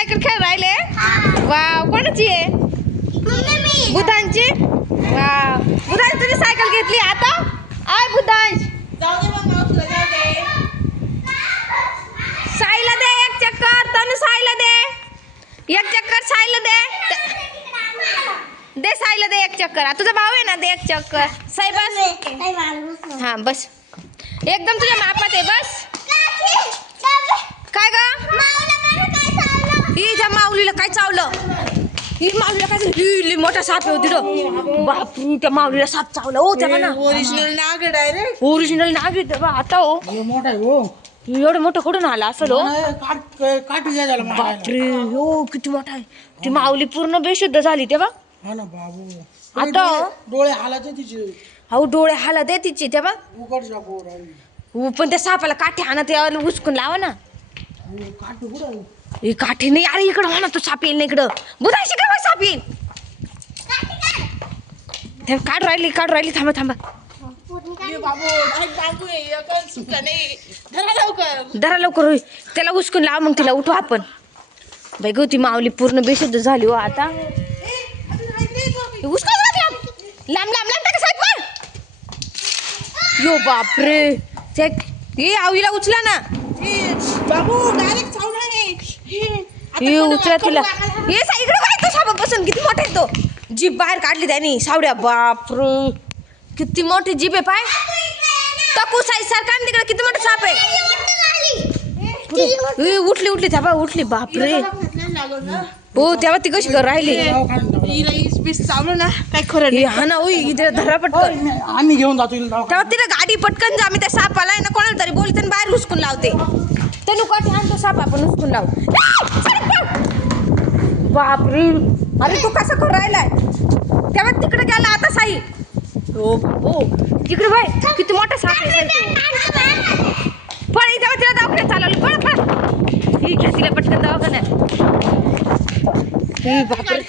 Cycle खेळ राहिले? Wow कोणाची आहे? बुधांची? वाव. बुधांश तुझी सायकल घेतली आता? आय बुधांश. साईला दे एक चक्कर तनु साईला दे. एक चक्कर साईला दे. दे साईला दे एक चक्कर. तुझा भाऊ आहे ना दे एक चक्कर. साई बस. हा बस. एकदम तुझ्या मापात आहे बस काय ग ही त्या माऊलीला काय चावलं? ही माऊलीला काय झालं? ही लई मोठा साप आहे होती बापरू त्या माऊलीला साप चावला हो त्या ना. ओरिजिनल नाग डायरेक्ट ओरिजिनल नाग आहे ते बा, आता हो. हे मोठा आहे हो. एवढं मोठं कुठून आला असं हो? काट काठी द्या त्याला मारायला. बापरे हो किती मोठा आहे. ती माऊली पूर्ण बेशुद्ध झाली तेव्हा. हा ना बाबू. आता? डोळे- डोळे हालाचे तिचे. अहो डोळे हाला दे तिची तेव्हा. उघड हो, पण त्या सापाला काठी आणा त्यावर उचकून लावा ना. हे काठी? ही काठी नाही अरे इकडं म्हणा तो साप येईल ना इकडं बुधायची का बाई साप येईल ते काढ राहिली काढ राहिली थांबा थांबा. ये बाबू डायरेक्ट बाबू आहे एकच सुटला नाही. धरा लवकर. होई त्याला उचकून लावा मग तिला उठवा आपण. बाई गो ती माऊली पूर्ण बेशुद्ध झाली हो आता. लांब लांब लांब लांब टाका साहेब यो बापरे. ते हे आवीला उचला ना. ए, बाबू डायरेक्ट चावला हे, उचला तिला हे इकडे काय तो सापापासून किती मोठा आहे तो. जीप बाहेर काढली त्याने. सावड्या बापरे. किती मोठी जीप आहे पाय. टाकू साई सारखा तिकडे किती मोठा साप आहे? पुढे. ए, उठली उठली त्या बा उठली. बापरे. हो तेव्हा ती कशी कर राहिली. हे हा ना होई इथे धरा पटकन. आम्ही घेऊन जातो. तेव्हा तिला गाडी पटकन जा मी त्या सापाला आहे ना कोणाला तरी बोलते बाहेर हुसकून लावते. तनु काठी आणतो साप आपण हुसकून लावू. बापरे. अरे तू कसा करून राहिलाय? तेव्हा तिकडे गेला आता साई. हो हो. तिकडे बाय किती मोठा साप आहे साई तो. पळ तेव्हा तिला दवाखान्यात चालवलं पळ पळ ही घ्या तिला पटकन दवाखान्यात हे बापरे